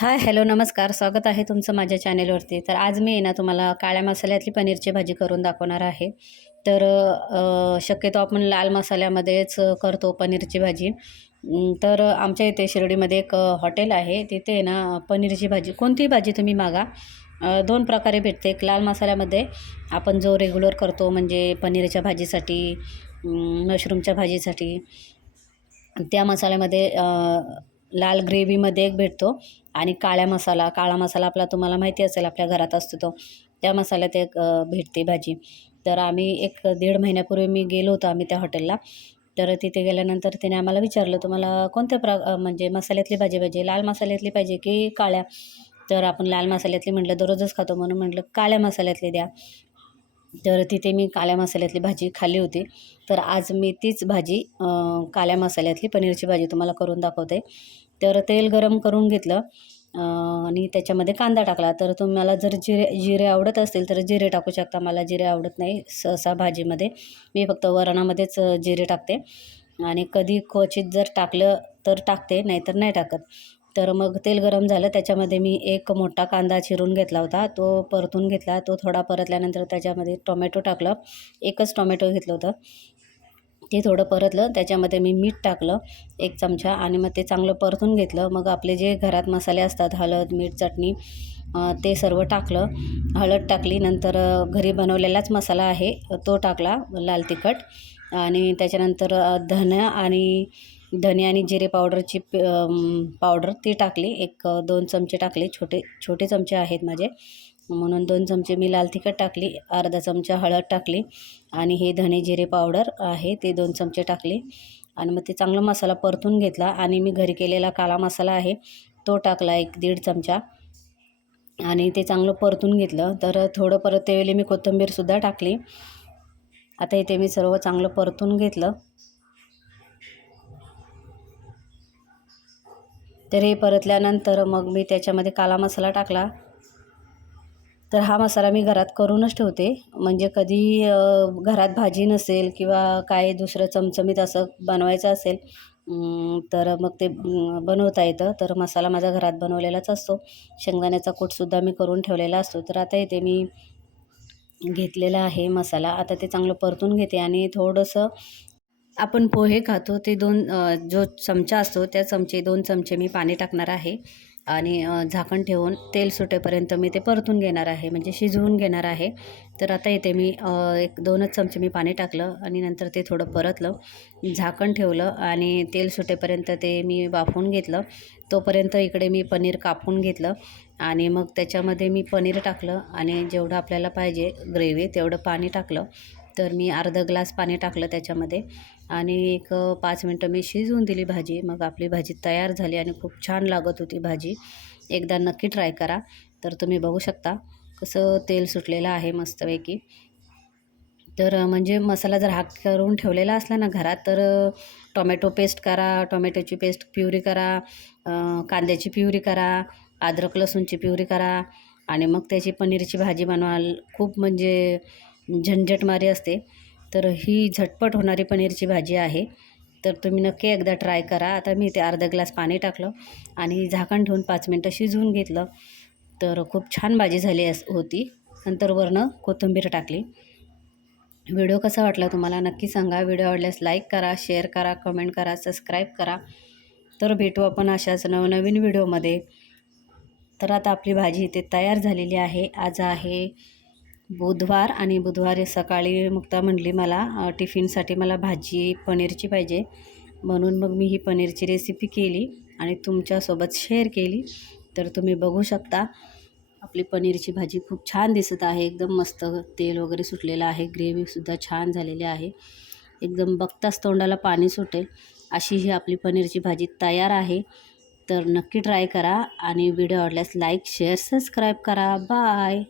Hi hello नमस्कार. स्वागत आहे तुमचं माझ्या चॅनेलवरती. तर आज मी आहे ना तुम्हाला काळ्या मसाल्यातली पनीरची भाजी करून दाखवणार आहे. तर शक्यतो आपण लाल मसाल्यामध्येच करतो पनीरची भाजी. तर आमच्या इथे शिर्डीमध्ये एक हॉटेल आहे. तिथे आहे ना पनीरची भाजी. कोणतीही भाजी तुम्ही मागा. दोन प्रकारे भेटते. एक लाल मसाल्यामध्ये आपण जो रेग्युलर करतो म्हणजे पनीरच्या भाजीसाठी मशरूमच्या भाजीसाठी त्या मसाल्यामध्ये लाल ग्रेव्हीमध्ये एक भेटतो आणि काळ्या मसाला काळा मसाला आपला तुम्हाला माहिती असेल आपल्या घरात असतो तो. त्या मसाल्यात एक भेटते भाजी. तर आम्ही एक दीड महिन्यापूर्वी मी गेलो होतो आम्ही त्या हॉटेलला. तर तिथे गेल्यानंतर त्याने आम्हाला विचारलं तुम्हाला कोणत्या प्र म्हणजे मसाल्यातली भाजी पाहिजे? लाल मसाल्यातली पाहिजे की काळ्या? तर आपण लाल मसाल्यातली म्हटलं दररोजच खातो. म्हणून म्हटलं काळ्या मसाल्यातली द्या. तर तिथे मी काळ्या मसाल्यातली भाजी खाल्ली होती. तर आज मी तीच भाजी काळ्या मसाल्यातली पनीरची भाजी तुम्हाला करून दाखवते. तर तेल गरम करून घेतलं आणि त्याच्यामध्ये कांदा टाकला. तर तुम्हाला जर जिरे जिरे आवडत असतील तर जिरे टाकू शकता. मला जिरे आवडत नाही सहसा भाजीमध्ये. मी फक्त वरणामध्येच जिरे टाकते. आणि कधी क्वचित जर टाकलं तर टाकते नाहीतर नाही टाकत. तर मग तेल गरम झालं. त्याच्यामध्ये मी एक मोठा कांदा चिरून घेतला होता. तो परतून घेतला. तो थोडा परतल्यानंतर त्याच्यामध्ये टोमॅटो टाकलं. एकच टोमॅटो घेतलं होतं. ते थोडं परतलं. त्याच्यामध्ये मी मीठ टाकलं. एक चमचा आणि मग ते चांगलं परतून घेतलं. मग आपले जे घरात मसाले असतात हळद मीठ चटणी ते सर्व टाकलं. हळद टाकली. नंतर घरी बनवलेलाच मसाला आहे. तो टाकला लाल तिखट. आणि त्याच्यानंतर अ, धनं आणि धने आणि जिरे पावडरची पावडर ती टाकली. एक दोन चमचे टाकले. छोटे छोटे चमचे आहेत माझे. म्हणून दोन चमचे मी लाल तिखट टाकली. अर्धा चमचा हळद टाकली. आणि हे धने जिरे पावडर आहे ते दोन चमचे टाकले. आणि मग ते चांगला मसाला परतून घेतला. आणि मी घरी केलेला काळा मसाला आहे तो टाकला एक दीड चमचा. आणि ते चांगलं परतून घेतलं. तर थोडं परत त्यावेळी मी कोथिंबीरसुद्धा टाकली. आता इथे मी सर्व चांगलं परतून घेतलं. तर हे परतल्यानंतर मग मी त्याच्यामध्ये काला मसाला टाकला. तर हा मसाला मी घरात करूनच ठेवते. म्हणजे कधी घरात भाजी नसेल किंवा काय दुसरं चमचमीत असं बनवायचं असेल तर मग ते बनवता येतं. तर मसाला माझा घरात बनवलेलाच असतो. शेंगदाण्याचा कूटसुद्धा मी करून ठेवलेला असतो. तर आता इथे मी घेतलेला आहे मसाला. आता ते चांगलं परतून घेते आणि थोडंसं आपण पोहे खातो ते दोन जो चमचा असतो त्या चमचे दोन चमचे मी पाणी टाकणार आहे. आणि झाकण ठेवून तेल सुटेपर्यंत मी ते परतून घेणार आहे म्हणजे शिजवून घेणार आहे. तर आता इथे मी एक दोनच चमचे मी पाणी टाकलं आणि नंतर ते थोडं परतलं. झाकण ठेवलं आणि तेल सुटेपर्यंत ते मी वाफवून घेतलं. तोपर्यंत इकडे मी पनीर कापून घेतलं आणि मग त्याच्यामध्ये मी पनीर टाकलं आणि जेवढं आपल्याला पाहिजे ग्रेव्ही तेवढं पाणी टाकलं. तर मी अर्धा ग्लास पाणी टाकलं त्याच्यामध्ये आणि एक पाच मिनटं मी शिजवून दिली भाजी. मग आपली भाजी तयार झाली आणि खूप छान लागत होती भाजी. एकदा नक्की ट्राय करा. तर तुम्ही बघू शकता कसं तेल सुटलेलं आहे मस्तपैकी. तर म्हणजे मसाला जर हा करून ठेवलेला असला ना घरात तर टोमॅटो पेस्ट करा टोमॅटोची पेस्ट प्युरी करा कांद्याची प्युरी करा अद्रक लसूणची प्युरी करा आणि मग त्याची पनीरची भाजी बनवाल. खूप म्हणजे झंझटमारी असते. तर ही झटपट होणारी पनीरची भाजी आहे. तर तुम्ही नक्की एकदा ट्राय करा. आता मी ते अर्धा ग्लास पाणी टाकलं आणि झाकण ठेवून पाच मिनटं शिजवून घेतलं. तर खूप छान भाजी झाली अस होती. नंतर वरनं कोथिंबीर टाकली. व्हिडिओ कसा वाटला तुम्हाला नक्की सांगा. व्हिडिओ आवडल्यास लाईक करा शेअर करा कमेंट करा सबस्क्राईब करा. तर भेटू आपण अशाच नवनवीन व्हिडिओमध्ये. तर आता आपली भाजी इथे तयार झालेली आहे. आज आहे बुधवार आणि बुधवारी सकाळी मुक्ता म्हणली मला टिफिनसाठी मला भाजी पनीरची पाहिजे. म्हणून मग मी ही पनीरची रेसिपी केली आणि तुमच्यासोबत शेअर केली. तर तुम्ही बघू शकता आपली पनीरची भाजी खूप छान दिसत आहे. एकदम मस्त तेल वगैरे सुटलेलं आहे. ग्रेव्हीसुद्धा छान झालेली आहे. एकदम बघताच तोंडाला पाणी सुटेल. अशी ही आपली पनीरची भाजी तयार आहे. तर नक्की ट्राय करा आणि व्हिडिओ आवडल्यास लाईक शेअर सबस्क्राईब करा. बाय